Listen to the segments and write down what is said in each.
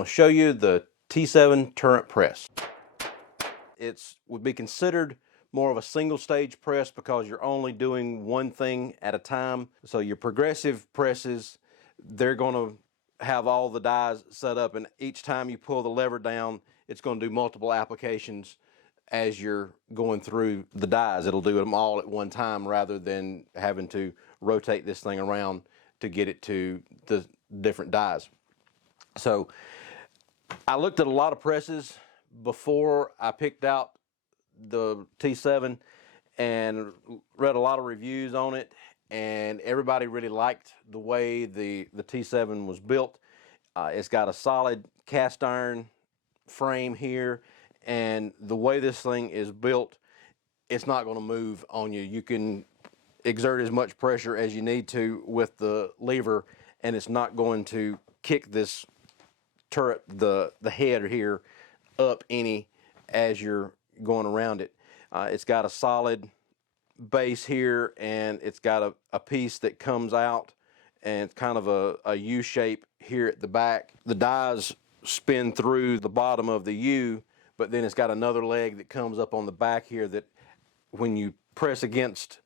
going to show you the T7 turret press. It would be considered more of a single stage press because you're only doing one thing at a time. So your progressive presses, they're going to have all the dies set up, and each time you pull the lever down, it's going to do multiple applications as you're going through the dies. It'll do them all at one time rather than having to rotate this thing around to get it to the different dies. So I looked at a lot of presses before I picked out the T7 and read a lot of reviews on it, and everybody really liked the way the T7 was built. It's got a solid cast iron frame here, and the way this thing is built, it's not going to move on you. You can exert as much pressure as you need to with the lever, and it's not going to kick this turret, the head here, up any as you're going around it. It's got a solid base here, and it's got a piece that comes out, and it's kind of a U shape here at the back. The dies spin through the bottom of the U, but then it's got another leg that comes up on the back here that when you press against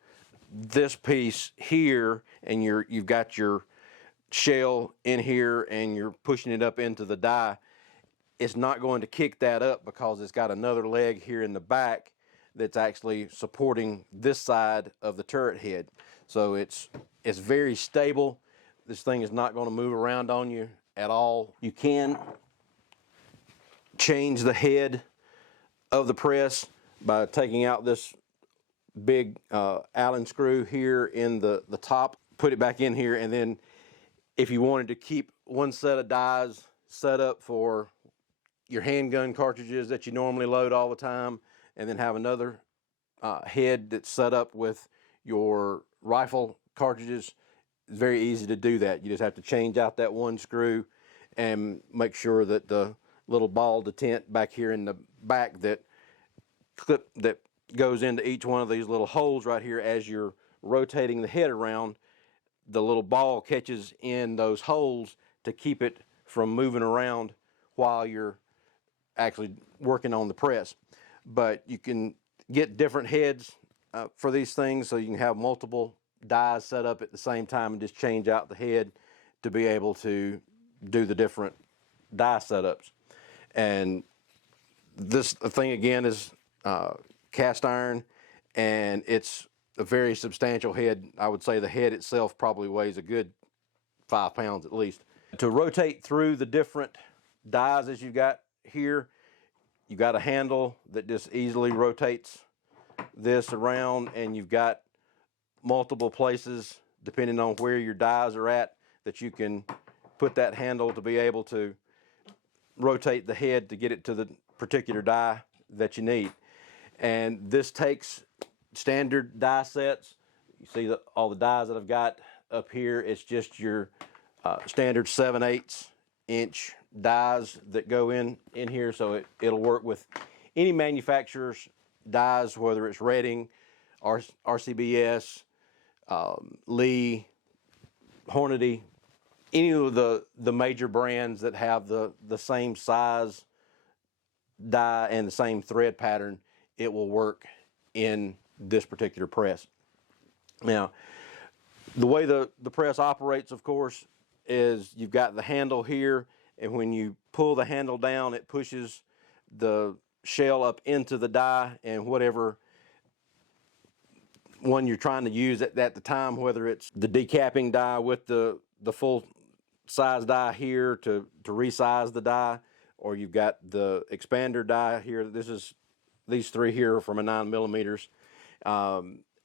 this piece here, and you've got your shell in here and you're pushing it up into the die, it's not going to kick that up because it's got another leg here in the back that's actually supporting this side of the turret head. So it's very stable. This thing is not going to move around on you at all. You can change the head of the press by taking out this big Allen screw here in the top, put it back in here, and then if you wanted to keep one set of dies set up for your handgun cartridges that you normally load all the time, and then have another head that's set up with your rifle cartridges, it's very easy to do that. You just have to change out that one screw and make sure that the little ball detent back here in the back that goes into each one of these little holes right here, as you're rotating the head around, the little ball catches in those holes to keep it from moving around while you're actually working on the press. But you can get different heads for these things, so you can have multiple dies set up at the same time and just change out the head to be able to do the different die setups. And this thing again is cast iron, and it's a very substantial head. I would say the head itself probably weighs a good 5 pounds at least. To rotate through the different dies as you've got here, you've got a handle that just easily rotates this around, and you've got multiple places depending on where your dies are at that you can put that handle to be able to rotate the head to get it to the particular die that you need. And this takes standard die sets. You see all the dies that I've got up here. It's just your standard 7/8 inch dies that go in here, so it'll work with any manufacturer's dies, whether it's Redding, RCBS, Lee, Hornady, any of the major brands that have the same size die and the same thread pattern, it will work in this particular press. Now, the way the press operates, of course, is you've got the handle here, and when you pull the handle down, it pushes the shell up into the die, and whatever one you're trying to use at the time, whether it's the decapping die with the full size die here to resize the die, or you've got the expander die here. These three here are from a 9mm.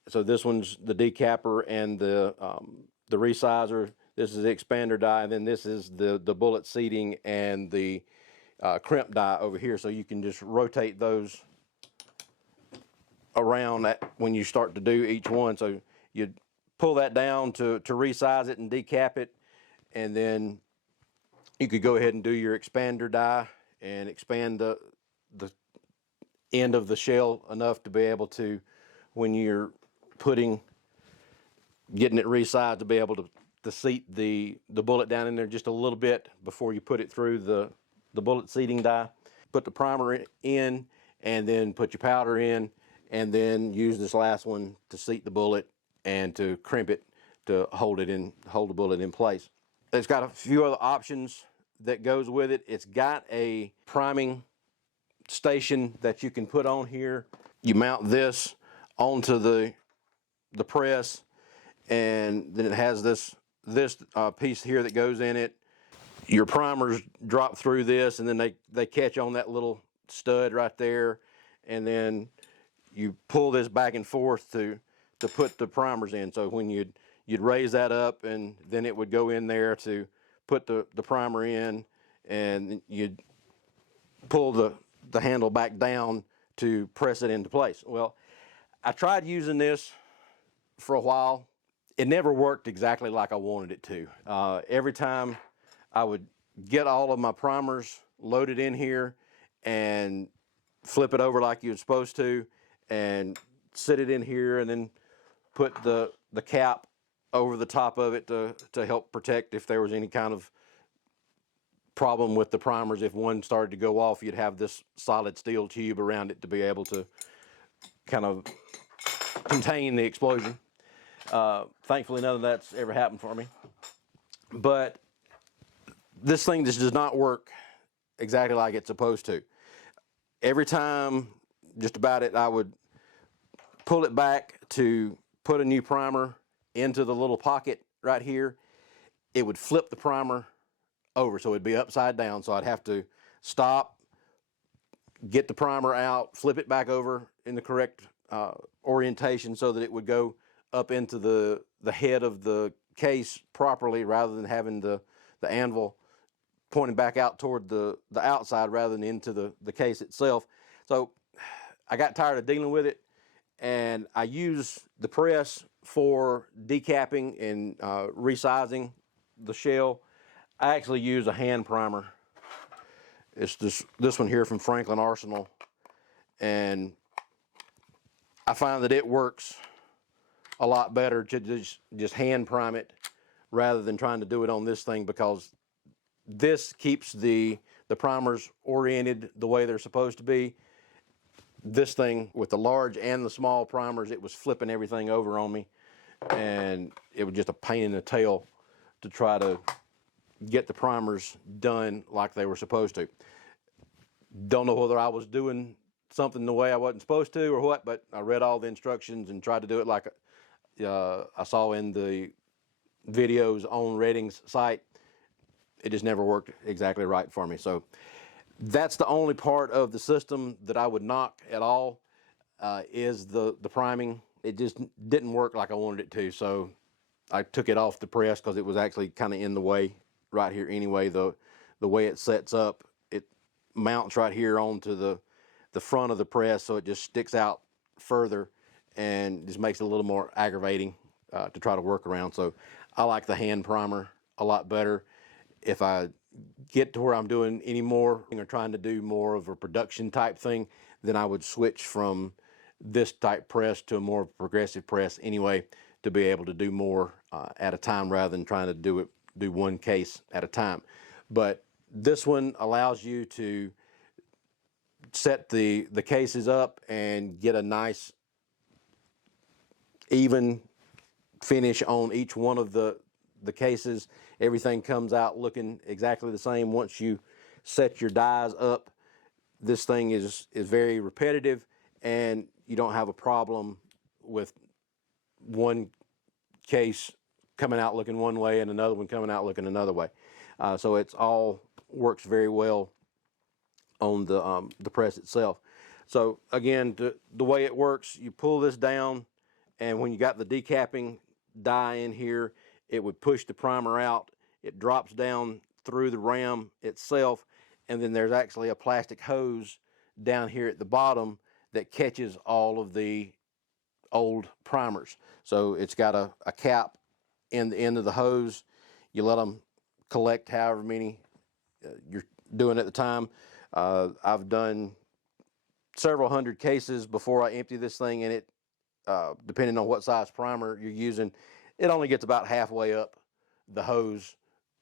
So this one's the decapper and the resizer. This is the expander die, and then this is the bullet seating and the crimp die over here. So you can just rotate those around when you start to do each one. So you pull that down to resize it and decap it, and then you could go ahead and do your expander die and expand the end of the shell enough to be able to, when you're getting it resized, to be able to seat the bullet down in there just a little bit before you put it through the the bullet seating die. Put the primer in, and then put your powder in, and then use this last one to seat the bullet and to crimp it to hold the bullet in place. It's got a few other options that goes with it. It's got a priming station that you can put on here. You mount this onto the press, and then it has this piece here that goes in it. Your primers drop through this, and then they catch on that little stud right there, and then you pull this back and forth to put the primers in. So when you'd raise that up, and then it would go in there to put the primer in, and you'd pull the handle back down to press it into place. Well, I tried using this for a while. It never worked exactly like I wanted it to. Every time I would get all of my primers loaded in here and flip it over like you're supposed to, and sit it in here, and then put the cap over the top of it to help protect if there was any kind of problem with the primers. If one started to go off, you'd have this solid steel tube around it to be able to kind of contain the explosion. Thankfully, none of that's ever happened for me. But this thing just does not work exactly like it's supposed to. Every time, just about it, I would pull it back to put a new primer into the little pocket right here. It would flip the primer over, so it'd be upside down. So I'd have to stop, get the primer out, flip it back over in the correct orientation so that it would go up into the head of the case properly, rather than having the anvil pointing back out toward the outside rather than into the case itself. So I got tired of dealing with it, and I use the press for decapping and resizing the shell. I actually use a hand primer. It's this one here from Franklin Arsenal, and I find that it works a lot better to just hand prime it rather than trying to do it on this thing, because this keeps the primers oriented the way they're supposed to be. This thing with the large and the small primers, it was flipping everything over on me, and it was just a pain in the tail to try to get the primers done like they were supposed to. Don't know whether I was doing something the way I wasn't supposed to or what, but I read all the instructions and tried to do it like I saw in the videos on Redding's site. It just never worked exactly right for me. So that's the only part of the system that I would knock at all, is the priming. It just didn't work like I wanted it to, so I took it off the press because it was actually kind of in the way right here anyway. The way it sets up, it mounts right here onto the front of the press, so it just sticks out further and just makes it a little more aggravating to try to work around. So I like the hand primer a lot better. If I get to where I'm doing any more or trying to do more of a production type thing, then I would switch from this type press to a more progressive press anyway, to be able to do more at a time rather than trying to do one case at a time. But this one allows you to set the cases up and get a nice even finish on each one of the cases. Everything comes out looking exactly the same once you set your dies up. This thing is very repetitive, and you don't have a problem with one case coming out looking one way and another one coming out looking another way. So it's all works very well on the press itself. So again, the way it works, you pull this down, and when you got the decapping die in here, it would push the primer out. It drops down through the ram itself, and then there's actually a plastic hose down here at the bottom that catches all of the old primers. So it's got a cap in the end of the hose. You let them collect however many you're doing at the time. I've done several hundred cases before I empty this thing, and it, depending on what size primer you're using, it only gets about halfway up the hose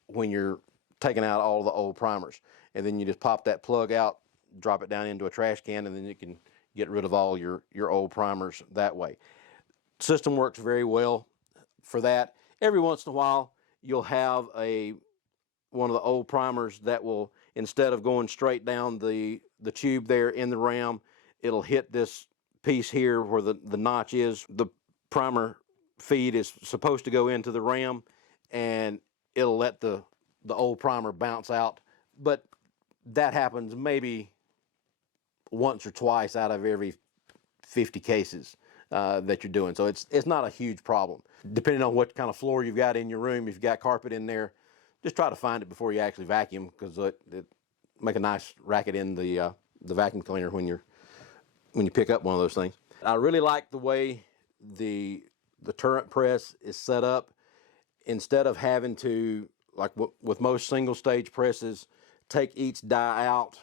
when you're taking out all the old primers. and then you just pop that plug out, drop it down into a trash can, and then you can get rid of all your old primers that way. System works very well for that. Every once in a while, you'll have one of the old primers that will, instead of going straight down the tube there in the ram, it'll hit this piece here where the notch is. The primer feed is supposed to go into the ram, and it'll let the old primer bounce out. But that happens maybe once or twice out of every 50 cases that you're doing. So it's not a huge problem. Depending on what kind of floor you've got in your room, if you've got carpet in there, just try to find it before you actually vacuum, because it make a nice racket in the vacuum cleaner when you pick up one of those things. I really like the way the turret press is set up. Instead of having to, like with most single stage presses, take each die out,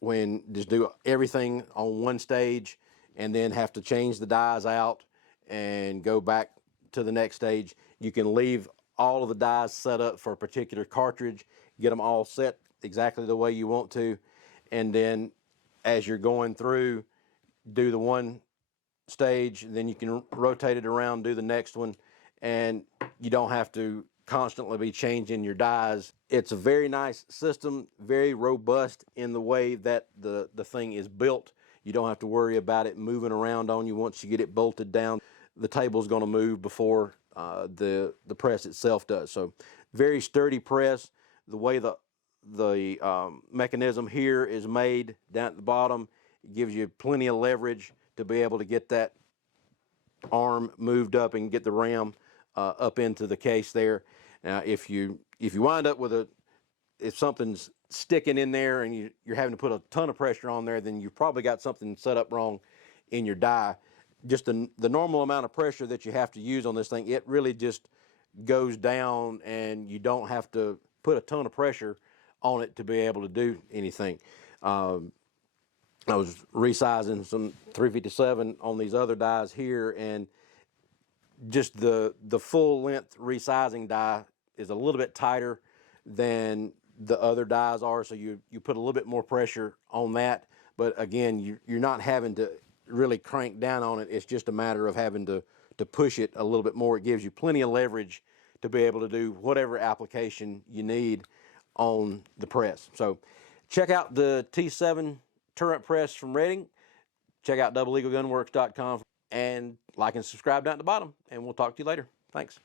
when just do everything on one stage and then have to change the dies out and go back to the next stage. You can leave all of the dies set up for a particular cartridge, get them all set exactly the way you want to, and then as you're going through, do the one stage, then you can rotate it around, do the next one, and you don't have to constantly be changing your dies. It's a very nice system, very robust in the way that the thing is built. You don't have to worry about it moving around on you once you get it bolted down. The table's going to move before the press itself does. So very sturdy press. The way the mechanism here is made down at the bottom, it gives you plenty of leverage to be able to get that arm moved up and get the ram up into the case there. Now, if you wind up with if something's sticking in there and you're having to put a ton of pressure on there, then you've probably got something set up wrong in your die. Just the normal amount of pressure that you have to use on this thing, it really just goes down, and you don't have to put a ton of pressure on it to be able to do anything. I was resizing some 357 on these other dies here, and just the full length resizing die is a little bit tighter than the other dies are, so you put a little bit more pressure on that. But again, you're not having to really crank down on it. It's just a matter of having to push it a little bit more. It gives you plenty of leverage to be able to do whatever application you need on the press. So check out the T7 turret press from Redding. Check out doubleeaglegunworks.com and like and subscribe down at the bottom, and we'll talk to you later. Thanks.